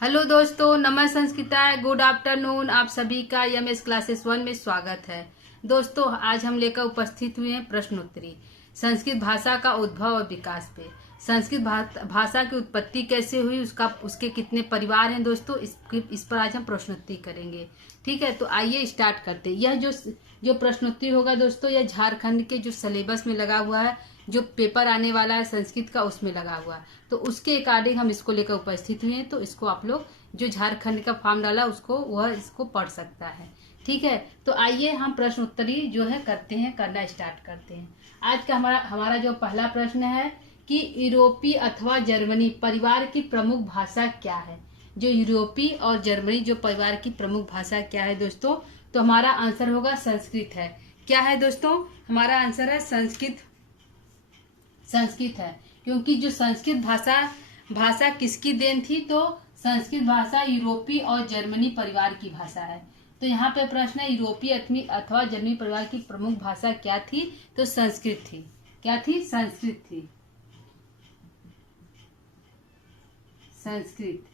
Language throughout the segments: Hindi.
हेलो दोस्तों, नमः संस्कृताय, गुड आफ्टरनून। आप सभी का एमएस क्लासेस 1 में स्वागत है। दोस्तों, आज हम लेकर उपस्थित हुए हैं प्रश्नोत्तरी संस्कृत भाषा का उद्भव और विकास पे। संस्कृत भाषा की उत्पत्ति कैसे हुई, उसके कितने परिवार हैं दोस्तों, इस पर आज हम प्रश्नोत्तरी करेंगे। ठीक है, तो आइए स्टार्ट करते हैं। यह जो प्रश्नोत्तरी होगा दोस्तों, यह झारखंड के जो सिलेबस में लगा हुआ है, जो पेपर आने वाला है संस्कृत का, उसमें लगा हुआ है। तो उसके अकॉर्डिंग हम इसको लेकर उपस्थित हुए हैं। तो इसको आप लोग जो झारखंड का फॉर्म डाला उसको वह इसको पढ़ सकता है। ठीक है, तो आइए हम प्रश्न उत्तरी जो है करना स्टार्ट करते हैं। आज का हमारा जो पहला प्रश्न है कि यूरोपीय अथवा जर्मनी परिवार की प्रमुख भाषा क्या है। जो यूरोपीय और जर्मनी जो परिवार की प्रमुख भाषा क्या है दोस्तों, तो हमारा आंसर होगा संस्कृत है। क्या है दोस्तों, हमारा आंसर है संस्कृत है। क्योंकि जो संस्कृत भाषा किसकी देन थी, तो संस्कृत भाषा यूरोपीय और जर्मनी परिवार की भाषा है। तो यहाँ पे प्रश्न है यूरोपीय अथवा जर्मनी परिवार की प्रमुख भाषा क्या थी, तो संस्कृत थी। क्या थी? संस्कृत थी। संस्कृत।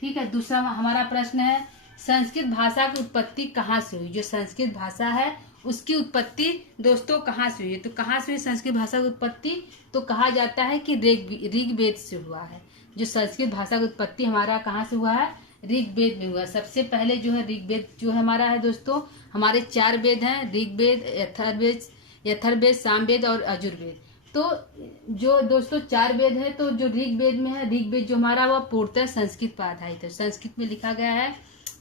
ठीक है, दूसरा हमारा प्रश्न है संस्कृत भाषा की उत्पत्ति कहाँ से हुई। जो संस्कृत भाषा है उसकी उत्पत्ति दोस्तों कहाँ से हुई है, तो कहाँ से हुई संस्कृत भाषा की उत्पत्ति, तो कहा जाता है कि ऋग्वेद से हुआ है। जो संस्कृत भाषा की उत्पत्ति हमारा कहाँ से हुआ है, ऋग्वेद में हुआ। सबसे पहले जो है ऋग्वेद जो हमारा है दोस्तों, हमारे 4 वेद हैं, ऋग्वेद, यथर्वेद, सामवेद और यजुर्वेद। तो जो दोस्तों 4 वेद है, तो जो ऋग्वेद में है, ऋग्वेद जो हमारा वह पूर्णतः संस्कृत पर आधारित है, संस्कृत में लिखा गया है।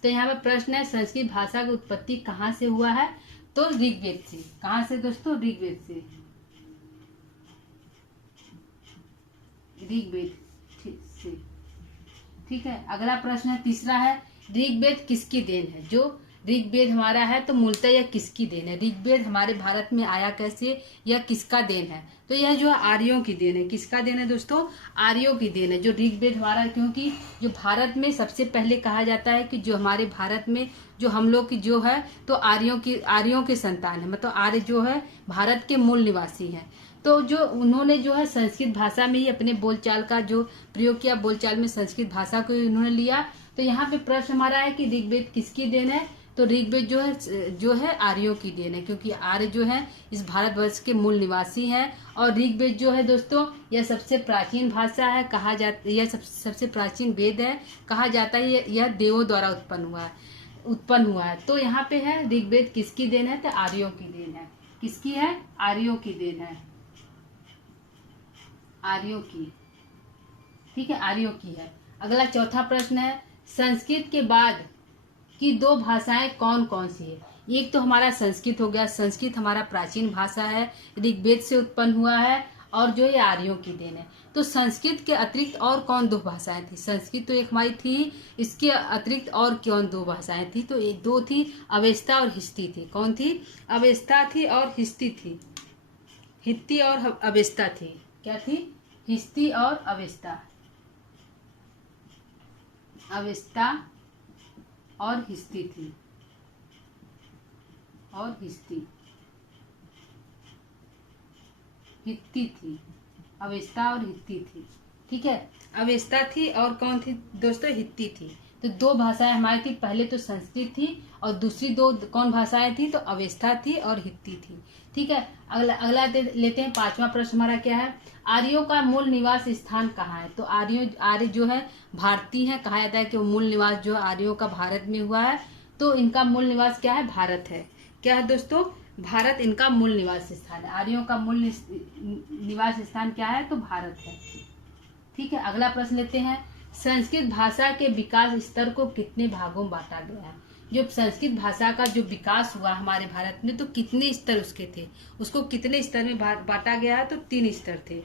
तो यहाँ पे प्रश्न है संस्कृत भाषा की उत्पत्ति कहाँ से हुआ है, तो ऋग्वेद से। कहाँ से दोस्तों? ऋग्वेद से। ऋग्वेद से। ठीक है, अगला प्रश्न है तीसरा है ऋग्वेद किसकी देन है। जो ऋग्वेद हमारा है तो मूलतः यह किसकी देन है, ऋग्वेद हमारे भारत में आया कैसे, यह किसका देन है, तो यह जो है आर्यों की देन है। किसका देन है दोस्तों? आर्यों की देन है जो ऋग्वेद हमारा। क्योंकि जो भारत में सबसे पहले कहा जाता है कि जो हमारे भारत में जो हम लोग की जो है तो आर्यों की संतान है, मतलब आर्य जो है भारत के मूल निवासी हैं। तो जो उन्होंने जो है संस्कृत भाषा में ही अपने बोलचाल का जो प्रयोग किया, बोलचाल में संस्कृत भाषा को उन्होंने लिया। तो यहाँ पे प्रश्न हमारा है कि ऋग्वेद किसकी देन है, तो ऋग्वेद जो है आर्यों की देन है। क्योंकि आर्य जो है इस भारतवर्ष के मूल निवासी हैं। और ऋग्वेद जो है दोस्तों यह सबसे प्राचीन भाषा है, कहा जाता यह सबसे प्राचीन वेद है। कहा जाता है यह देवों द्वारा उत्पन्न हुआ है। तो यहाँ पे है ऋग्वेद किसकी देन है, तो आर्यों की देन है। किसकी है? आर्यों की देन है। आर्यों की। ठीक है, आर्यों की है। अगला चौथा प्रश्न है संस्कृत के बाद की 2 भाषाएं कौन कौन सी है। एक तो हमारा संस्कृत हो गया, संस्कृत हमारा प्राचीन भाषा है, ऋग्वेद से उत्पन्न हुआ है और जो ये आर्यों की देन है। तो संस्कृत के अतिरिक्त और कौन 2 भाषाएं थी? संस्कृत तो एक हमारी थी, इसके अतिरिक्त और कौन 2 भाषाएं थी, तो एक 2 थी, अवेस्ता और हिस्ती थी। कौन थी? अवेस्ता थी और हिस्ती थी। हित्ती और अवेस्ता थी। क्या थी? हिस्ती और अवेस्ता। अवेस्ता और हिस्ती थी। और हिस्ती हित्ती थी। अवेस्ता और हित्ती थी। ठीक है, अवेस्ता थी और कौन थी दोस्तों? हित्ती थी। तो 2 भाषाएं हमारी थी, पहले तो संस्कृत थी और दूसरी 2 कौन भाषाएं थी, तो अवेस्ता थी और हित्ती थी। ठीक है, अगला लेते हैं। 5वां प्रश्न हमारा क्या है, आर्यों का मूल निवास स्थान कहाँ है। तो आर्य जो है भारतीय है, कहा जाता है कि वो मूल निवास जो आर्यों का भारत में हुआ है। तो इनका मूल निवास क्या है? भारत है। क्या है दोस्तों? भारत इनका मूल निवास स्थान है। आर्यों का मूल निवास स्थान क्या है, तो भारत है। ठीक है, अगला प्रश्न लेते हैं संस्कृत भाषा के विकास स्तर को कितने भागों में बांटा गया है। जो संस्कृत भाषा का जो विकास हुआ हमारे भारत में, तो कितने स्तर उसके थे, उसको कितने स्तर में बांटा गया है, तो 3 स्तर थे।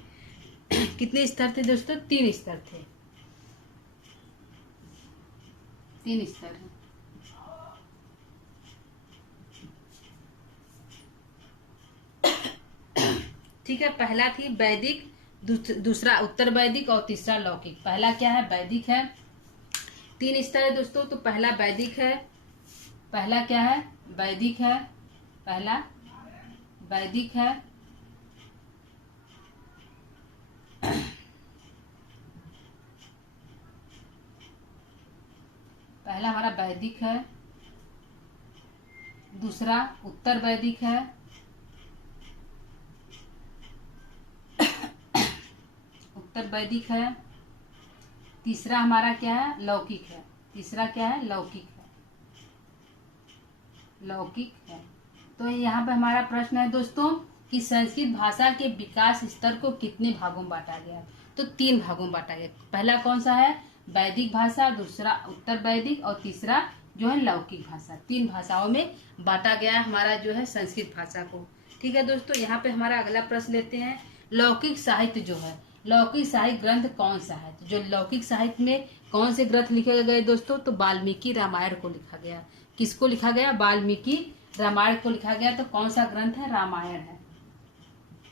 कितने स्तर थे दोस्तों? 3 स्तर थे। 3 स्तर है। ठीक है, पहला थी वैदिक, दूसरा उत्तर वैदिक और तीसरा लौकिक। पहला क्या है? वैदिक है। 3 स्तर है दोस्तों। तो पहला वैदिक है। पहला क्या है? वैदिक है। पहला वैदिक है। पहला हमारा वैदिक है, दूसरा उत्तर वैदिक है, उत्तर वैदिक है, तीसरा हमारा क्या है, लौकिक है। तीसरा क्या है, लौकिक है, लौकिक है। तो यहाँ पे हमारा प्रश्न है दोस्तों कि संस्कृत भाषा के विकास स्तर को कितने भागों में बांटा गया। तो 3 भागों में बांटा गया। पहला कौन सा है, वैदिक भाषा, दूसरा उत्तर वैदिक और तीसरा जो है लौकिक भाषा। 3 भाषाओं में बांटा गया है हमारा जो है संस्कृत भाषा को। ठीक है दोस्तों, यहाँ पे हमारा अगला प्रश्न लेते हैं। लौकिक साहित्य जो है, लौकिक साहित्य ग्रंथ कौन सा है। तो जो लौकिक साहित्य में कौन से ग्रंथ लिखे गए दोस्तों, तो वाल्मीकि रामायण को लिखा गया। किसको लिखा गया, वाल्मीकि रामायण को लिखा गया। तो कौन सा ग्रंथ है, रामायण है,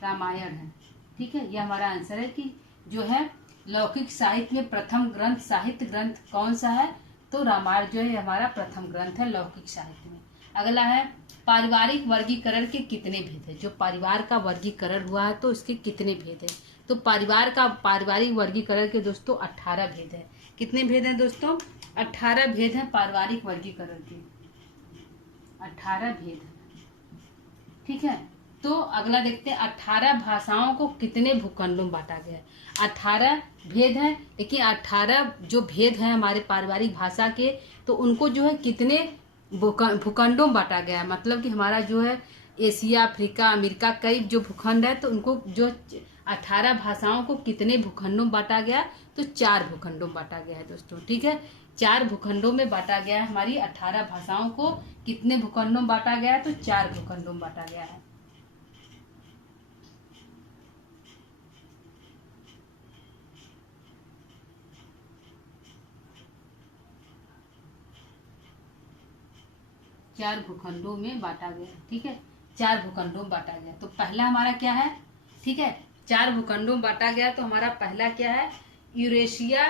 रामायण है। ठीक है, यह हमारा आंसर है कि जो है लौकिक साहित्य में प्रथम ग्रंथ, साहित्य ग्रंथ कौन सा है, तो रामायण जो है हमारा प्रथम ग्रंथ है लौकिक साहित्य में। अगला है पारिवारिक वर्गीकरण के कितने भेद है। जो परिवार का वर्गीकरण हुआ है तो उसके कितने भेद है। तो पारिवारिक वर्गीकरण के दोस्तों 18 भेद है। कितने भेद हैं दोस्तों, 18 भेद हैं पारिवारिक वर्गीकरण के, 18 भेद। ठीक है, तो अगला देखते हैं 18 भाषाओं को कितने भूखंडों में बांटा गया है। 18 भेद हैं, लेकिन 18 जो भेद हैं हमारे पारिवारिक भाषा के, तो उनको जो है कितने भूखंडों में बांटा गया है। मतलब कि हमारा जो है एशिया, अफ्रीका, अमेरिका कई जो भूखंड है, तो उनको जो 18 भाषाओं को कितने भूखंडों में बांटा गया, तो 4 भूखंडों में बांटा गया है दोस्तों। ठीक है, 4 भूखंडों में बांटा गया है। हमारी 18 भाषाओं को कितने भूखंडों में बांटा गया है, तो 4 भूखंडों में बांटा गया है। चार भूखंडों में बांटा गया। ठीक है, 4 भूखंडों में बांटा गया। तो पहला हमारा क्या है, ठीक है, 4 भूखंडों में बांटा गया। तो हमारा पहला क्या है, यूरेशिया,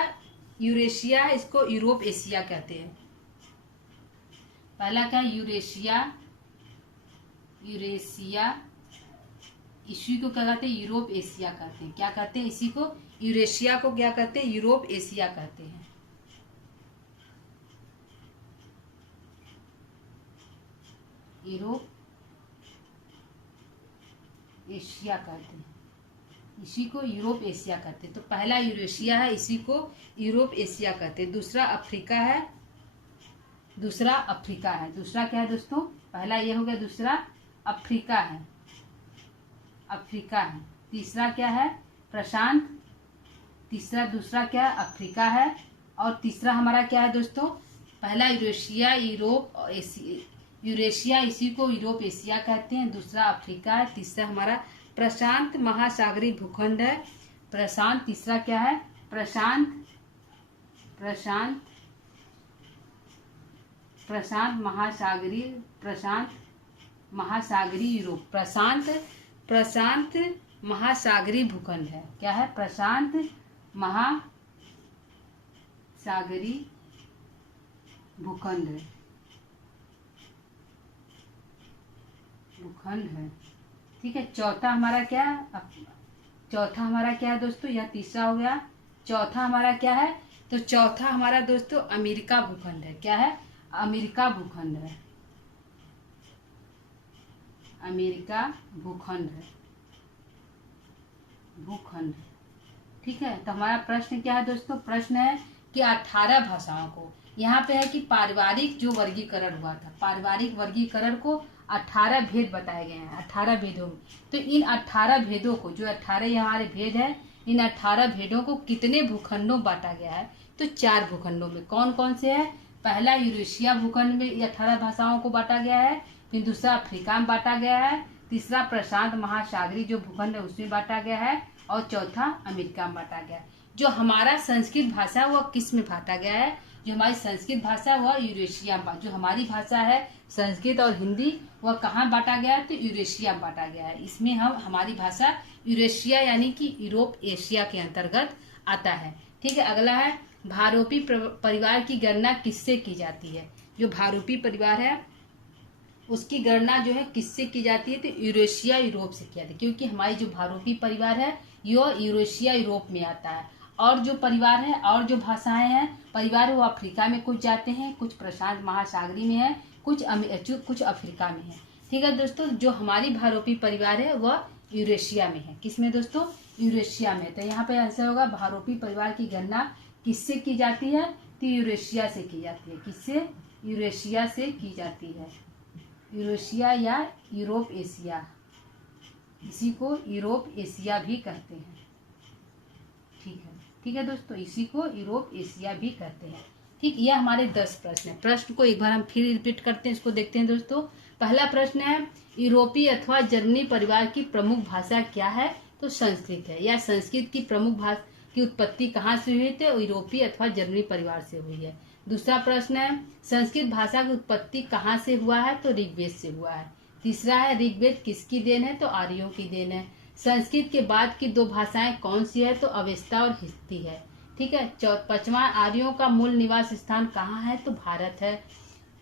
यूरेशिया इसको यूरोप एशिया कहते हैं। पहला क्या है, यूरेशिया, यूरेशिया, इसी को क्या कहते हैं, यूरोप एशिया कहते हैं। क्या कहते हैं, इसी को यूरेशिया को क्या कहते हैं, यूरोप एशिया कहते हैं। यूरोप एशिया कहते हैं, इसी को यूरोप एशिया कहते हैं। तो पहला यूरेशिया है, इसी को यूरोप एशिया कहते हैं। दूसरा अफ्रीका है, दूसरा अफ्रीका है। दूसरा क्या है दोस्तों, पहला ये हो गया, दूसरा अफ्रीका है, अफ्रीका है। तीसरा क्या है, प्रशांत, तीसरा दूसरा क्या है, अफ्रीका है। और तीसरा हमारा क्या है दोस्तों, पहला यूरेशिया, यूरोप और यूरेशिया, इसी को यूरोप एशिया कहते हैं। दूसरा अफ्रीका है। तीसरा हमारा प्रशांत महासागरीय भूखंड है, प्रशांत। तीसरा क्या है, प्रशांत, प्रशांत, प्रशांत महासागरीय, प्रशांत महासागरीय यूरोप, प्रशांत, प्रशांत महासागरीय भूखंड है। क्या है, प्रशांत महासागरीय भूखंड है, भूखंड है। ठीक है, चौथा हमारा क्या है, चौथा हमारा क्या है दोस्तों, यह तीसरा हो गया। चौथा हमारा क्या है, तो चौथा हमारा दोस्तों अमेरिका भूखंड है। क्या है, अमेरिका भूखंड है, अमेरिका भूखंड है, भूखंड। ठीक है, तो हमारा प्रश्न क्या है दोस्तों, प्रश्न है कि 18 भाषाओं को, यहाँ पे है कि पारिवारिक जो वर्गीकरण हुआ था, पारिवारिक वर्गीकरण को 18 भेद बताए गए हैं, 18 भेदों में। तो इन 18 भेदों को, जो 18 हमारे भेद है, इन 18 भेदों को कितने भूखंडों बांटा गया है, तो 4 भूखंडों में। कौन कौन से है, पहला यूरेशिया भूखंड में ये 18 भाषाओं को बांटा गया है। फिर दूसरा अफ्रीका में बांटा गया है। तीसरा प्रशांत महासागरीय जो भूखंड है उसमें बांटा गया है। और चौथा अमेरिका में बांटा गया है। जो हमारा संस्कृत भाषा वह किस में बांटा गया है, जो हमारी संस्कृत भाषा वह यूरेशिया में, जो हमारी भाषा है संस्कृत और हिंदी वह कहाँ बांटा गया है, तो यूरेशिया में बांटा गया है। इसमें हमारी भाषा यूरेशिया यानी कि यूरोप एशिया के अंतर्गत आता है। ठीक है, अगला है भारोपी परिवार की गणना किससे की जाती है। जो भारोपी परिवार है उसकी गणना जो है किससे की जाती है, तो यूरेशिया यूरोप से किया जाता है। क्योंकि हमारी जो भारोपी परिवार है यह यूरेशिया यूरोप में आता है और जो परिवार है और जो भाषाएं हैं परिवार वो अफ्रीका में कुछ जाते हैं, कुछ प्रशांत महासागरीय में है, कुछ अफ्रीका में है। ठीक है दोस्तों, जो हमारी भारोपी परिवार है वह यूरेशिया में है। किसमें दोस्तों? यूरेशिया में। तो यहाँ पे आंसर होगा भारोपी परिवार की गणना किससे की जाती है? तो यूरेशिया से की जाती है। किससे? यूरेशिया से की जाती है। यूरेशिया या यूरोप एशिया, इसी को यूरोप एशिया भी कहते हैं। ठीक है दोस्तों, इसी को यूरोप एशिया भी कहते हैं। ठीक, यह हमारे 10 प्रश्न है। प्रश्न को एक बार हम फिर रिपीट करते हैं, इसको देखते हैं दोस्तों। पहला प्रश्न है यूरोपीय अथवा जर्मनी परिवार की प्रमुख भाषा क्या है? तो संस्कृत है। या संस्कृत की प्रमुख भाषा की उत्पत्ति कहाँ से हुई? तो यूरोपीय अथवा जर्मनी परिवार से हुई है। दूसरा प्रश्न है संस्कृत भाषा की उत्पत्ति कहाँ से हुआ है? तो ऋग्वेद से हुआ है। तीसरा है ऋग्वेद किसकी देन है? तो आर्यों की देन है। संस्कृत के बाद की 2 भाषाएं कौन सी है? तो अवेस्ता और हिस्ती है। ठीक है। पांचवा आर्यों का मूल निवास स्थान कहाँ है? तो भारत है।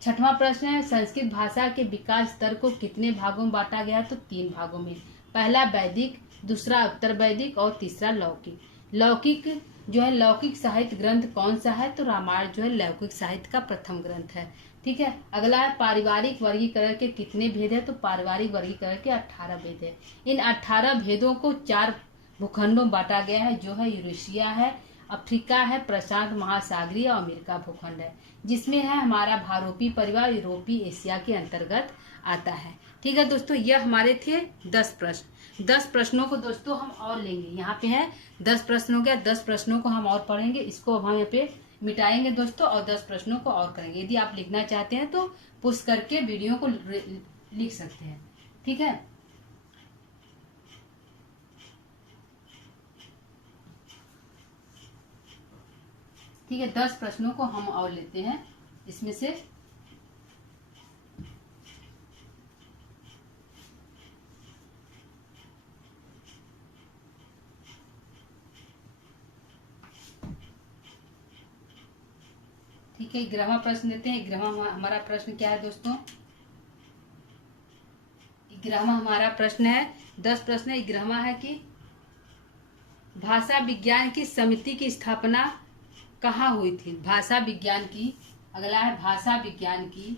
छठवां प्रश्न है संस्कृत भाषा के विकास स्तर को कितने भागों में बांटा गया? तो 3 भागों में। पहला वैदिक, दूसरा उत्तर वैदिक और तीसरा लौकिक। लौकिक जो है लौकिक साहित्य ग्रंथ कौन सा है? तो रामायण जो है लौकिक साहित्य का प्रथम ग्रंथ है। ठीक है। अगला है पारिवारिक वर्गीकरण के कितने भेद है? तो पारिवारिक वर्गीकरण के 18 भेद है। इन 18 भेदों को 4 भूखंडों में बांटा गया है, जो है यूरेशिया है, अफ्रीका है, प्रशांत महासागरीय और अमेरिका भूखंड है, जिसमें है हमारा भारोपी परिवार यूरोपीय एशिया के अंतर्गत आता है। ठीक है दोस्तों, यह हमारे थे 10 प्रश्न। 10 प्रश्नों को दोस्तों हम और लेंगे। यहाँ पे है 10 प्रश्न हो गया, 10 प्रश्नों को हम और पढ़ेंगे। इसको अब हम यहाँ पे मिटाएंगे दोस्तों और 10 प्रश्नों को और करेंगे। यदि आप लिखना चाहते हैं तो पुश करके वीडियो को लिख सकते हैं। ठीक है। ठीक है, 10 प्रश्नों को हम और लेते हैं इसमें से। ठीक है, 11वां प्रश्न देते हैं। 11वां हमारा प्रश्न क्या है दोस्तों? 11वां हमारा प्रश्न है, 10 प्रश्न है। 11वां है कि भाषा विज्ञान की समिति की स्थापना कहाँ हुई थी? भाषा विज्ञान की, अगला है भाषा विज्ञान की,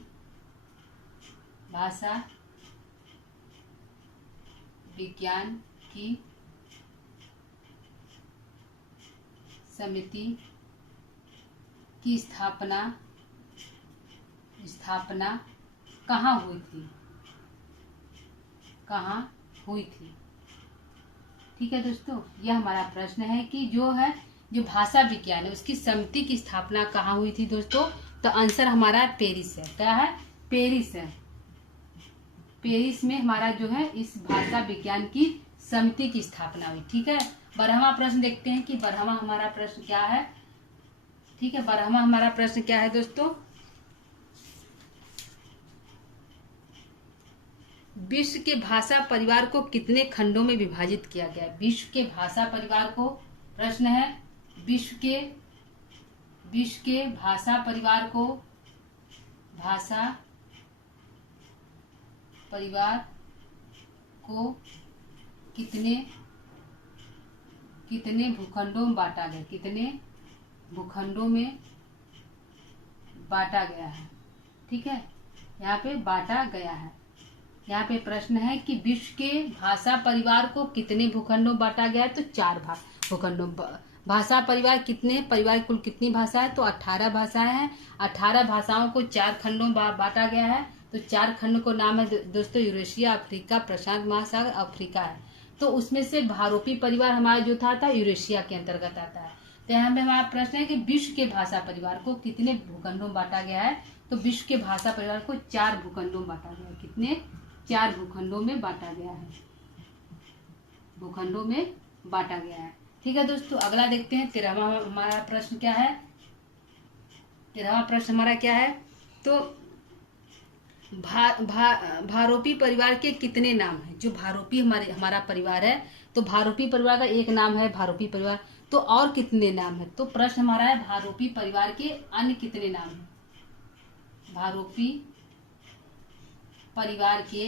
भाषा विज्ञान की समिति की स्थापना कहाँ हुई थी? कहाँ हुई थी? ठीक है दोस्तों, यह हमारा प्रश्न है कि जो भाषा विज्ञान है उसकी समिति की स्थापना कहाँ हुई थी दोस्तों? तो आंसर हमारा पेरिस है। क्या है? पेरिस है। पेरिस में हमारा जो है इस भाषा विज्ञान की समिति की स्थापना हुई। ठीक है। 12वां प्रश्न देखते हैं कि 12वां हमारा प्रश्न क्या है। ठीक है, 12वां हमारा प्रश्न क्या है दोस्तों? विश्व के भाषा परिवार को कितने खंडों में विभाजित किया गया है? विश्व के भाषा परिवार को, प्रश्न है विश्व के भाषा परिवार को, भाषा परिवार को कितने भूखंडों में बांटा गया? कितने भूखंडों में बांटा गया है? ठीक है, यहाँ पे बांटा गया है। यहाँ पे प्रश्न है कि विश्व के भाषा परिवार को कितने भूखंडों में बांटा गया है? तो 4 भूखंडों। भाषा परिवार कितने, परिवार कुल कितनी भाषा है? तो 18 भाषाएं हैं। 18 भाषाओं को 4 खंडों में बांटा गया है। तो 4 खंड को नाम है दोस्तों यूरेशिया, अफ्रीका, प्रशांत महासागर, अफ्रीका है। तो उसमें से भारोपी परिवार हमारा जो था यूरेशिया के अंतर्गत आता है। तो यहाँ पे हमारा प्रश्न है कि विश्व के भाषा परिवार को कितने भूखंडों में बांटा गया है? तो विश्व के भाषा परिवार को 4 भूखंडों में बांटा गया है। कितने? 4 भूखंडों में बांटा गया है। भूखंडों में बांटा गया है। ठीक है दोस्तों, अगला देखते हैं 13वां हमारा प्रश्न क्या है। 13वां प्रश्न हमारा क्या है? तो भारोपी परिवार के कितने नाम हैं? जो भारोपी हमारा परिवार है, तो भारोपी परिवार का एक नाम है भारोपी परिवार। तो और कितने नाम है? तो प्रश्न हमारा है भारोपी परिवार के अन्य कितने नाम हैं? भारोपी परिवार के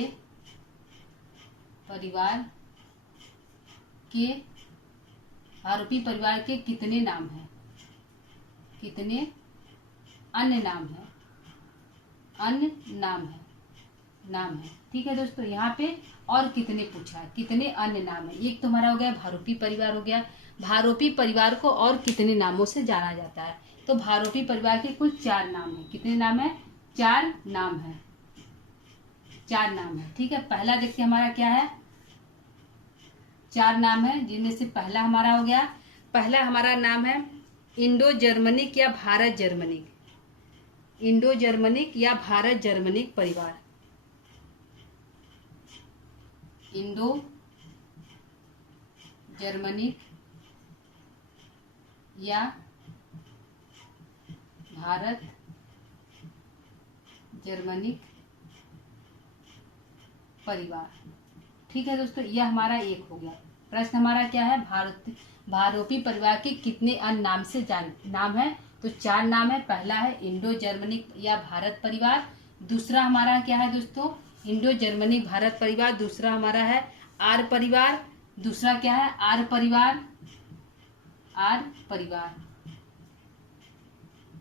भारोपी परिवार के कितने नाम हैं, कितने अन्य नाम है, अन्य नाम है। ठीक है दोस्तों, यहाँ पे और कितने पूछा है, कितने अन्य नाम है। एक तुम्हारा हो गया भारोपी परिवार हो गया। भारोपी परिवार को और कितने नामों से जाना जाता है, तो भारोपी परिवार के कुल 4 नाम है। कितने नाम है, 4 नाम है, 4 नाम है। ठीक है, पहला देखते हमारा क्या है, 4 नाम है, जिनमें से पहला हमारा हो गया, पहला हमारा नाम है इंडो जर्मनिक या भारत जर्मनिक, इंडो जर्मनिक या भारत जर्मनिक परिवार, इंडो जर्मनिक या भारत जर्मनिक परिवार। ठीक है दोस्तों, यह हमारा एक हो गया। प्रश्न हमारा क्या है, भारोपी परिवार के कितने अन्य नाम से नाम है, तो 4 नाम है। पहला है इंडो जर्मनिक या भारत परिवार, दूसरा हमारा क्या है दोस्तों, इंडो जर्मनिक भारत परिवार, दूसरा हमारा है आर परिवार, दूसरा क्या है आर परिवार, आर परिवार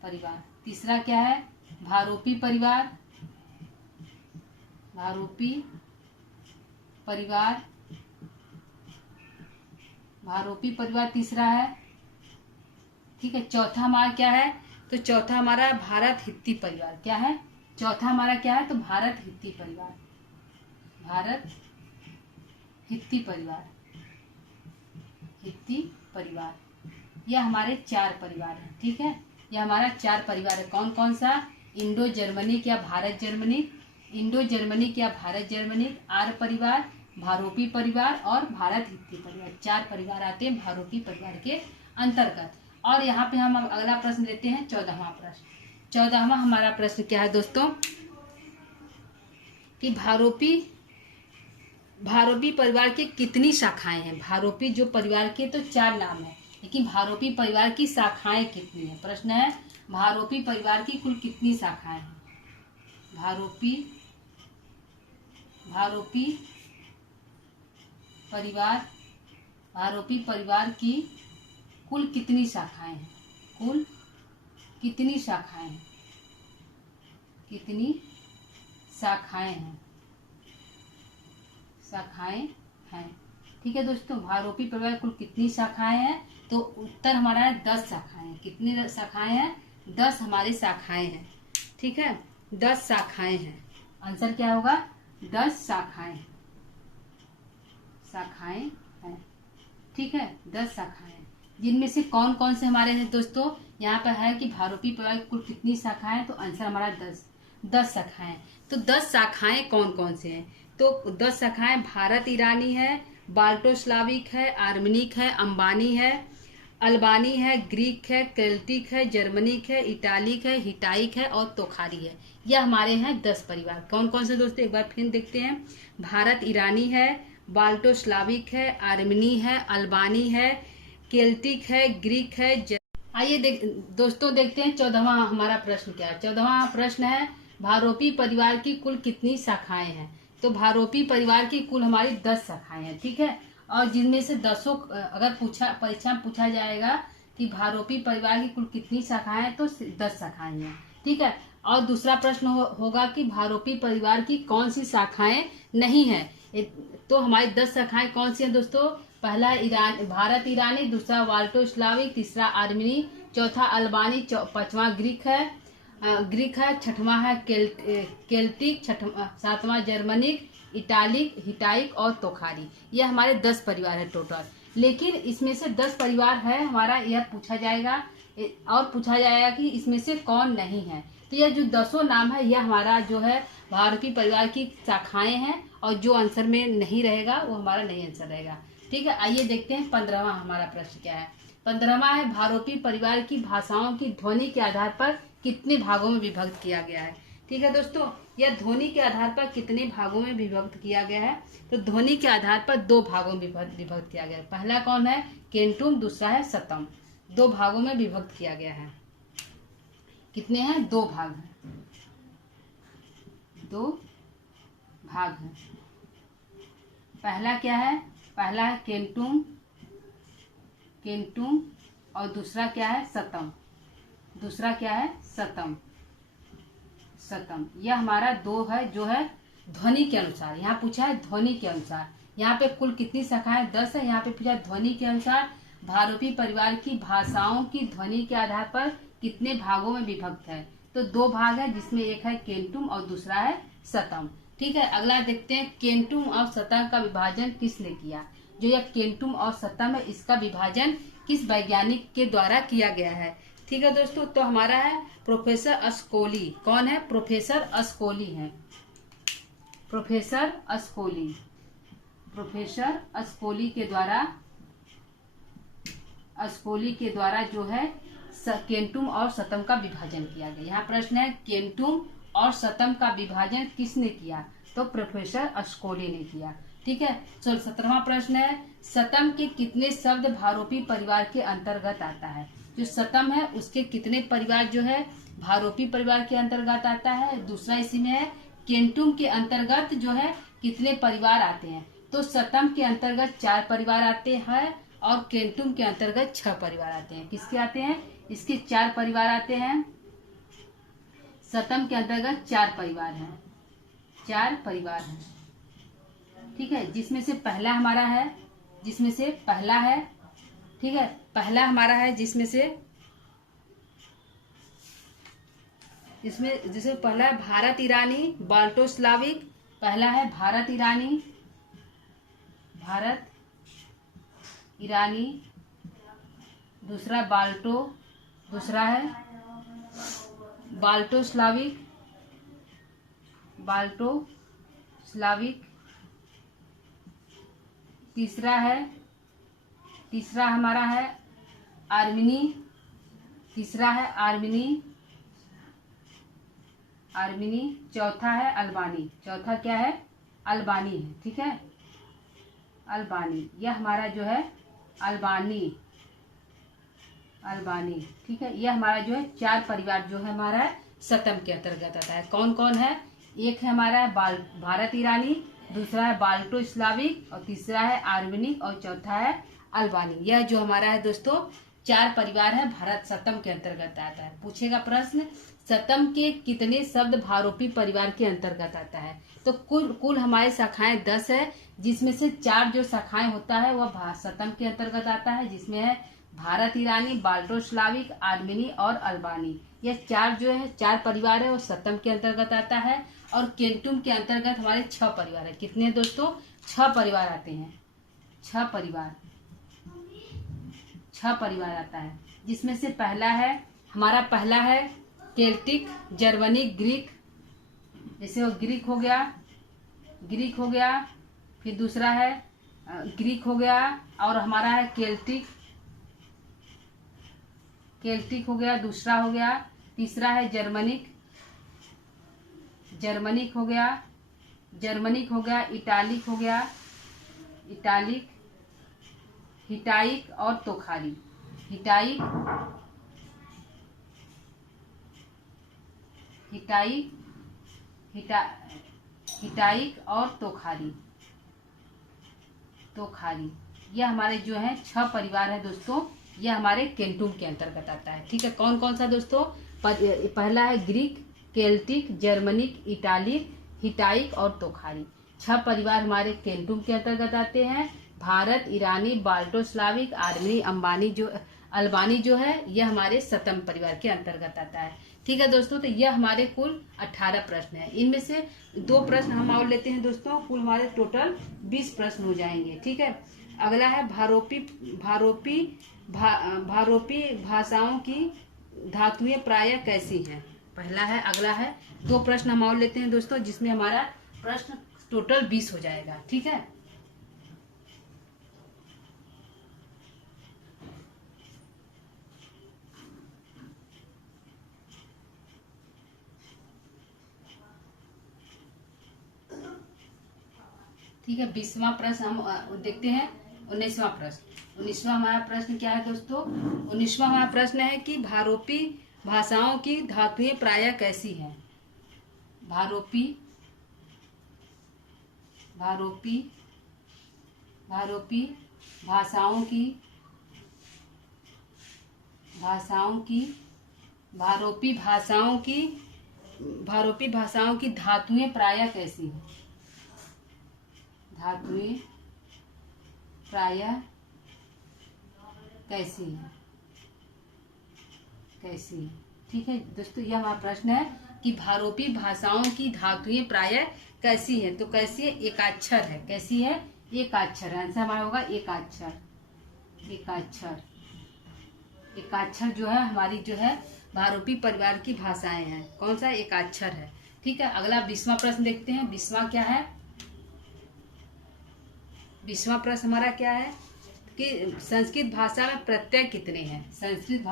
परिवार, तीसरा क्या है भारोपी परिवार, भारोपी परिवार, भारोपी परिवार तीसरा है। ठीक है, चौथा हमारा क्या है, तो चौथा हमारा भारत हित्ती परिवार, क्या है चौथा हमारा क्या है, तो भारत हित्ती परिवार, भारत हित्ती परिवार, हित्ती परिवार। यह हमारे 4 परिवार हैं। ठीक है, यह हमारा 4 परिवार है। कौन कौन सा, इंडो जर्मनिक या भारत जर्मनिक, इंडो जर्मनिक या भारत जर्मनिक, आर परिवार, भारोपी परिवार और भारत हित्ती परिवार। 4 परिवार आते हैं भारोपी परिवार के अंतर्गत। और यहाँ पे हम अगला प्रश्न लेते हैं, 14वां प्रश्न। 14वां हमारा प्रश्न क्या है दोस्तों, कि भारोपी परिवार की कितनी शाखाएं हैं। भारोपी जो परिवार के तो 4 नाम है, लेकिन भारोपी परिवार की शाखाएं कितनी है। प्रश्न है भारोपी परिवार की कुल कितनी शाखाएं हैं, भारोपी परिवार की कुल कितनी शाखाएं हैं, कुल कितनी शाखाएं हैं, कितनी शाखाएं हैं, शाखाएं हैं। ठीक है दोस्तों, भारोपी परिवार कुल कितनी शाखाएं हैं, तो उत्तर हमारा है 10 शाखाएं। कितनी शाखाएं हैं, 10 हमारी शाखाएं हैं। ठीक है, 10 शाखाएं हैं। आंसर क्या होगा, 10 शाखाएं हैं। ठीक है, 10 शाखाएं, जिनमें से कौन कौन से हमारे हैं दोस्तों, यहाँ पर है कि भारोपी परिवार की कुल कितनी शाखाएं, तो आंसर हमारा 10 शाखाएं। तो 10 शाखाएं कौन कौन से हैं, तो 10 शाखाएं भारत ईरानी है, बाल्टोस्लाविक है, आर्मेनिक है, अंबानी है, अल्बानी है, ग्रीक है, केल्टिक है, जर्मनिक है, इटालिक है, हिटाइक है और तोखारी है। यह हमारे हैं 10 परिवार। कौन कौन से दोस्तों, एक बार फिर देखते हैं। भारत ईरानी है, बाल्टोस्लाविक है, आर्मेनी है, अल्बानी है, केल्टिक है, ग्रीक है। आइए दोस्तों देखते हैं 14वां हमारा प्रश्न क्या है। 14वां प्रश्न है भारोपी परिवार की कुल कितनी शाखाएं हैं, तो भारोपी परिवार की कुल हमारी 10 शाखाएं हैं। ठीक है, और जिनमें से 10 अगर परीक्षा में पूछा जाएगा कि भारोपी परिवार की कुल कितनी शाखाएं हैं, तो 10 शाखाएं हैं। ठीक है, और दूसरा प्रश्न होगा कि भारोपी परिवार की कौन सी शाखाएं नहीं है, तो हमारी 10 शाखाएं कौन सी हैं दोस्तों, पहला भारत ईरानी, दूसरा वाल्टोस्लाविक, तीसरा आर्मेनी, चौथा अल्बानी, 5वां ग्रीक है, 6वां है केल्टिक, 7वां जर्मनिक, इटालिक, हिटाइक और तोखारी। यह हमारे 10 परिवार है टोटल। लेकिन इसमें से 10 परिवार है हमारा, यह पूछा जाएगा और पूछा जाएगा कि इसमें से कौन नहीं है। तो यह जो 10 नाम है, यह हमारा जो है भारतीय परिवार की शाखाएं हैं, और जो आंसर में नहीं रहेगा वो हमारा नहीं आंसर रहेगा। ठीक है, आइए देखते हैं 15वां हमारा प्रश्न क्या है। 15वां है भारोपी परिवार की भाषाओं की ध्वनि के आधार पर कितने भागों में विभक्त किया गया है। ठीक है दोस्तों, यह ध्वनि के आधार पर कितने भागों में विभक्त किया गया है, तो ध्वनि के आधार पर 2 भागों में विभक्त किया गया है। पहला कौन है, केंटुम, दूसरा है सतम। 2 भागों में विभक्त किया गया है। कितने हैं, 2 भाग हैं, 2 भाग हैं। पहला क्या है, पहला है केंटुम, केंटुम और दूसरा क्या है सतम। दूसरा क्या है सतम। सतम यह हमारा दो है जो है ध्वनि के अनुसार। यहाँ पूछा है ध्वनि के अनुसार। यहाँ पे कुल कितनी शाखाएं 10 है। यहाँ पे पूछा ध्वनि के अनुसार भारोपी परिवार की भाषाओं की ध्वनि के आधार पर कितने भागों में विभक्त है। तो 2 भाग है जिसमें एक है केंटुम और दूसरा है सतम। ठीक है, अगला देखते हैं केंटुम और सतम का विभाजन किसने किया। जो यह केंटुम और सतम है इसका विभाजन किस वैज्ञानिक के द्वारा किया गया है। ठीक है दोस्तों, तो हमारा है प्रोफेसर अस्कोली। कौन है? प्रोफेसर अस्कोली है। प्रोफेसर अस्कोली। प्रोफेसर अस्कोली के द्वारा जो है केंटुम और सतम का विभाजन किया गया। यहाँ प्रश्न है केंटुम और सतम का विभाजन किसने किया। तो प्रोफेसर अस्कोली ने किया। ठीक है, चलो 17वां प्रश्न है सतम के कितने शब्द भारोपी परिवार के अंतर्गत आता है। जो सतम है उसके कितने परिवार जो है भारोपी परिवार के अंतर्गत आता है। दूसरा इसी में है केंटुम के अंतर्गत जो है कितने परिवार आते हैं। तो सतम के अंतर्गत 4 परिवार आते हैं और केंटुम के अंतर्गत 6 परिवार आते हैं। किसके आते हैं? इसके 4 परिवार आते हैं। सतम के अंतर्गत 4 परिवार हैं। 4 परिवार हैं। ठीक है, जिसमें से पहला हमारा है ठीक है, पहला हमारा है जिसमें पहला है भारत ईरानी बाल्टोस्लाविक। पहला है भारत ईरानी। दूसरा दूसरा है बाल्टोस्लाविक। तीसरा हमारा है आर्मीनी। चौथा है अल्बानी। चौथा क्या है? अल्बानी है। ठीक है, अल्बानी यह हमारा जो है अल्बानी। ठीक है, यह हमारा जो है 4 परिवार जो है हमारा सतम के अंतर्गत आता है। कौन कौन है? एक है हमारा भारत ईरानी, दूसरा है बाल्टो स्लाविक और तीसरा है आर्मेनिक और चौथा है अल्बानी। यह जो हमारा है दोस्तों 4 परिवार है भारत सतम के अंतर्गत आता है। पूछेगा प्रश्न सतम के कितने शब्द भारोपी परिवार के अंतर्गत आता है। तो कुल हमारे शाखाएं 10 है जिसमें से 4 जो शाखाएं होता है वह सतम के अंतर्गत आता है, जिसमें है भारत ईरानी, बाल्टोस्लाविक, आर्मेनी और अल्बानी। यह 4 जो है 4 परिवार है वो सतम के अंतर्गत आता है। और केंटुम के अंतर्गत हमारे 6 परिवार है। कितने दोस्तों? 6 परिवार आते हैं। 6 परिवार आता है, जिसमें से पहला है केल्टिक, जर्मनिक, ग्रीक। जैसे वो ग्रीक हो गया। फिर दूसरा है ग्रीक हो गया और हमारा है केल्टिक हो गया। दूसरा हो गया। तीसरा है जर्मनिक हो गया। इटालिक हो गया। हिटाइक और तोखारी। हिटाइक और तोखारी। यह हमारे जो है 6 परिवार है दोस्तों। यह हमारे केंटुम के अंतर्गत आता है। ठीक है, कौन कौन सा दोस्तों? पहला है ग्रीक, केल्टिक, जर्मनिक, इटालिक, हिटाइक और तोखारी। 6 परिवार हमारे केंटुम के अंतर्गत आते हैं। भारत ईरानी, बाल्टोस्लाविक, आर्मेनी, अल्बानी जो है यह हमारे सतम परिवार के अंतर्गत आता है। ठीक है दोस्तों, तो यह हमारे कुल 18 प्रश्न है। इनमें से 2 प्रश्न हम और लेते हैं दोस्तों। कुल हमारे टोटल 20 प्रश्न हो जाएंगे। ठीक है, अगला है भारोपी भाषाओं की धातुएं प्राय कैसी हैं। अगला है 2 प्रश्न हम और लेते हैं दोस्तों, जिसमें हमारा प्रश्न टोटल 20 हो जाएगा। ठीक है, ठीक है। 20वां प्रश्न हम देखते हैं। 19वां हमारा प्रश्न क्या है दोस्तों? 19वां हमारा प्रश्न है कि भारोपी भाषाओं की धातुएं प्राय कैसी हैं। भारोपी भाषाओं की भाषाओं की भारोपी भाषाओं की धातुएं प्रायः कैसी हैं? धातुएं प्रायः कैसी हैं? ठीक है दोस्तों, यह हमारा प्रश्न है कि भारोपी भाषाओं की धातुएं प्रायः कैसी है। तो कैसी है? एकाक्षर है। कैसी है? एकाक्षर। आंसर हमारा होगा एकाक्षर। एकाक्षर जो है हमारी जो है भारोपी परिवार की भाषाएं हैं। कौन सा? एकाक्षर है। ठीक है, अगला 20वां प्रश्न देखते हैं। 20वां क्या है? 20वां प्रश्न हमारा क्या है कि संस्कृत भाषा में प्रत्यय कितने हैं? संस्कृत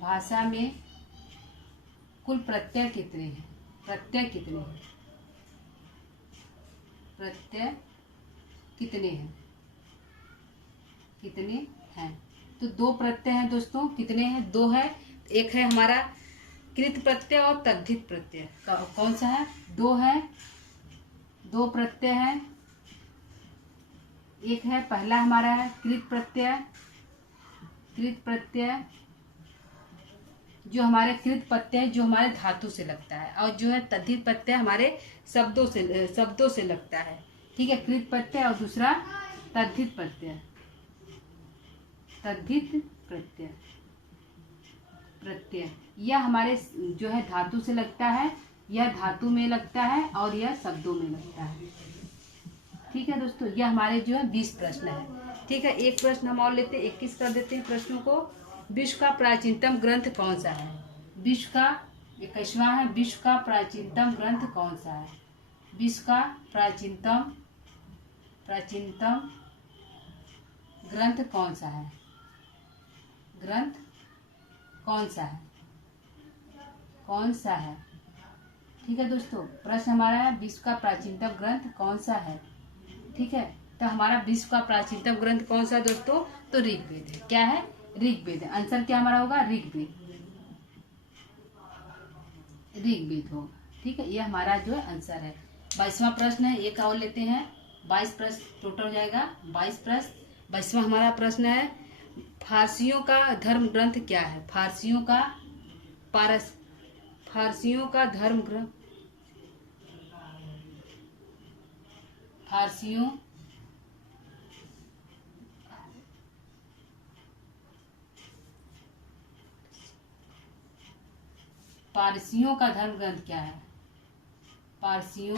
भाषा में कुल प्रत्यय कितने हैं? प्रत्यय कितने हैं? तो 2 प्रत्यय हैं दोस्तों। कितने हैं? 2 है। एक है हमारा कृत प्रत्यय और तद्धित प्रत्यय। कौन सा है? 2 है। 2 प्रत्यय है। एक है, पहला हमारा है कृत प्रत्यय जो हमारे कृत प्रत्यय जो हमारे धातु से लगता है, और जो है तद्धित प्रत्यय हमारे शब्दों से लगता है। ठीक है, कृत प्रत्यय और दूसरा तद्धित प्रत्यय। यह हमारे जो है धातु से लगता है, यह धातु में लगता है और यह शब्दों में लगता है। ठीक है दोस्तों, यह हमारे जो है 20 प्रश्न है। ठीक है, एक प्रश्न हम और लेते हैं, 21 कर देते हैं प्रश्नों को। विश्व का प्राचीनतम ग्रंथ कौन सा है? 21वां है, विश्व का प्राचीनतम ग्रंथ कौन सा है? विश्व का प्राचीनतम ग्रंथ कौन सा है? कौन सा है? ठीक है दोस्तों, प्रश्न हमारा है विश्व का प्राचीनतम ग्रंथ कौन सा है? ठीक है, तो हमारा विश्व का प्राचीनतम ग्रंथ कौन सा है दोस्तों? तो ऋग्वेद है। क्या है? ऋग्वेद। आंसर क्या हमारा होगा? ऋग्वेद होगा। ठीक है, ये हमारा जो है आंसर है। 22वां प्रश्न है, एक और लेते हैं। 22 प्रश्न टोटल हो जाएगा। 22वां हमारा प्रश्न है, फारसियों का धर्म ग्रंथ क्या है? फारसियों का धर्म ग्रंथ पारसियों का धर्म ग्रंथ क्या है? पारसियों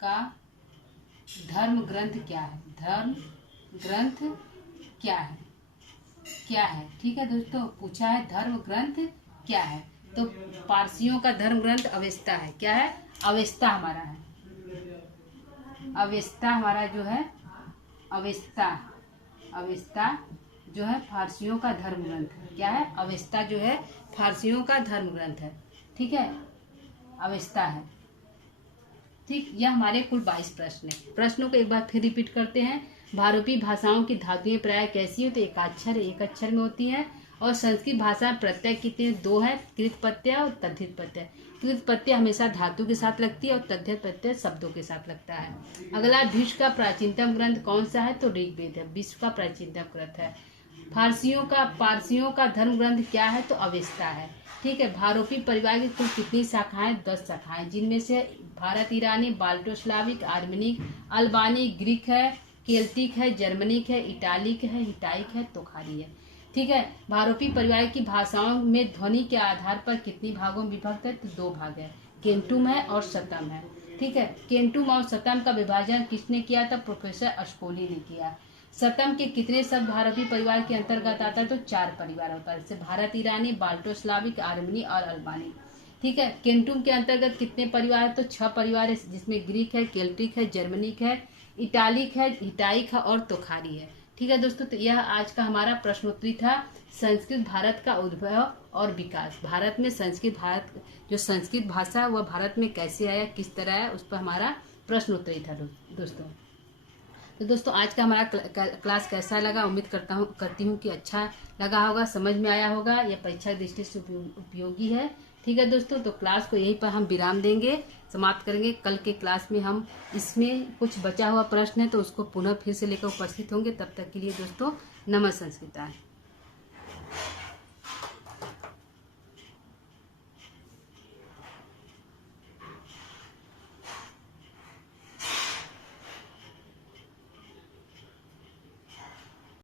का धर्म ग्रंथ क्या है? धर्म ग्रंथ क्या है? ठीक है दोस्तों, पूछा है धर्म ग्रंथ क्या है। तो पारसियों का धर्म ग्रंथ अवेस्ता है। क्या है? अवेस्ता हमारा है। अवेस्ता हमारा जो है अवेस्ता जो है फारसियों का धर्म ग्रंथ है। क्या है? अवेस्ता जो है फारसियों का धर्म ग्रंथ है। ठीक है, अवेस्ता है। ठीक, यह हमारे कुल 22 प्रश्न है। प्रश्नों को एक बार फिर रिपीट करते हैं। भारोपी भाषाओं की धातुएं प्राय कैसी हो? तो एक अक्षर में होती है। और संस्कृत भाषा में प्रत्यय कितने? 2 है, कृत प्रत्यय और तद्धित प्रत्यय। कृत प्रत्यय हमेशा धातु के साथ लगती है और तद्धित प्रत्यय शब्दों के साथ लगता है। अगला, विश्व का प्राचीनतम ग्रंथ कौन सा है? तो ऋग्वेद है, विश्व का प्राचीनतम ग्रंथ है। पारसियों का धर्म ग्रंथ क्या है? तो अवेस्ता है। ठीक है, भारोपी परिवार की कुल कितनी शाखाएं? 10 शाखाएं, जिनमें से भारत ईरानी, बाल्टोस्लाविक, आर्मेनिक, अल्बानी, ग्रीक है, केल्टिक है, जर्मनिक है, इटालिक है, हिटाइक है, तोखारी है। ठीक है, भारोपी परिवार की भाषाओं में ध्वनि के आधार पर कितनी भागों में विभक्त है? तो 2 भाग है, केंटुम है और शतम है। ठीक है, केंटुम और शतम का विभाजन किसने किया था? प्रोफेसर अशकोली ने किया। शतम के कितने शब्द भारतीय परिवार के अंतर्गत आता है? तो 4 परिवार होता है, जैसे भारत ईरानी, बाल्टोस्लाविक, आर्मेनी और अल्बानी। ठीक है, केंटुम के अंतर्गत कितने परिवार है? तो 6 परिवार है, जिसमें ग्रीक है, केल्टिक है, जर्मनिक है, इटालिक है, हिटाइक है और तोखारी है। ठीक है दोस्तों, तो यह आज का हमारा प्रश्नोत्तरी था, संस्कृत भारत का उद्भव और विकास। भारत में संस्कृत भाषा वह भारत में कैसे आया, किस तरह आया, उस पर हमारा प्रश्नोत्तरी था दोस्तों। तो दोस्तों, आज का हमारा क्लास कैसा लगा? उम्मीद करती हूँ कि अच्छा लगा होगा, समझ में आया होगा, यह परीक्षा दृष्टि से उपयोगी है। ठीक है दोस्तों, तो क्लास को यहीं पर हम विराम देंगे, समाप्त करेंगे। कल के क्लास में हम इसमें कुछ बचा हुआ प्रश्न है तो उसको पुनः फिर से लेकर उपस्थित होंगे। तब तक के लिए दोस्तों नमः संस्कृताय।